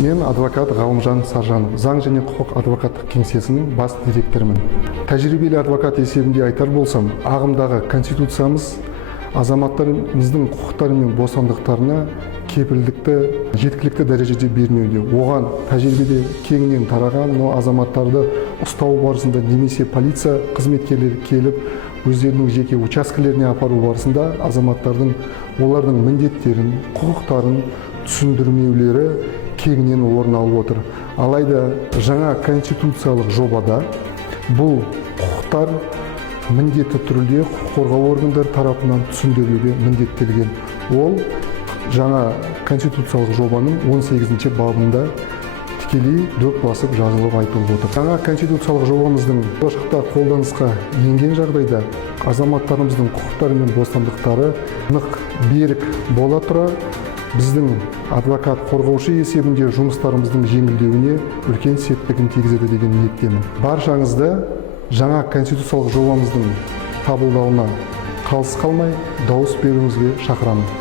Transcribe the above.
Мен адвокат Ғалымжан Саржанов, заң және құқық адвокаттық кеңсесінің бас директорымын. Тәжірибелі адвокат есебінде айтар болсам, ағымдағы конституциямыз азаматтарымыздың құқықтары мен бостандықтарына кепілдікті жеткілікті дәрежеде бермеуде. Оған тәжірибеде кеңінен тараған азаматтарды ұстау барысында немесе полиция қызметкерлері келіп, өздерінің жеке учаскелеріне апару барысында азаматтардың олардың міндеттерін, құқықтарын түсіндірмеулері кеңінен орын алып отыр. Алайда жаңа конституциялық жобада бұл құқықтар міндетті түрде құқық қорғау органдары тарапынан түсіндірілуге міндеттелген. Ол жаңа конституциялық жобаның 18-ші бабында тікелей дөп басып жазылып айтылып отыр. Жаңа конституциялық жобамыздың болашақта қолданысқа енген жағдайда азаматтарымыздың құқықтары мен бостандықтары нық берік бола тұра, біздің адвокат қорғаушы есебінде жұмыстарымыздың жеңілдеуіне үлкен септігін тигізеді деген ниеттемін. Баршаңызды жаңа конституциялық жобамыздың қабылдауына қалыс қалмай дауыс беруіңізге шақырамын.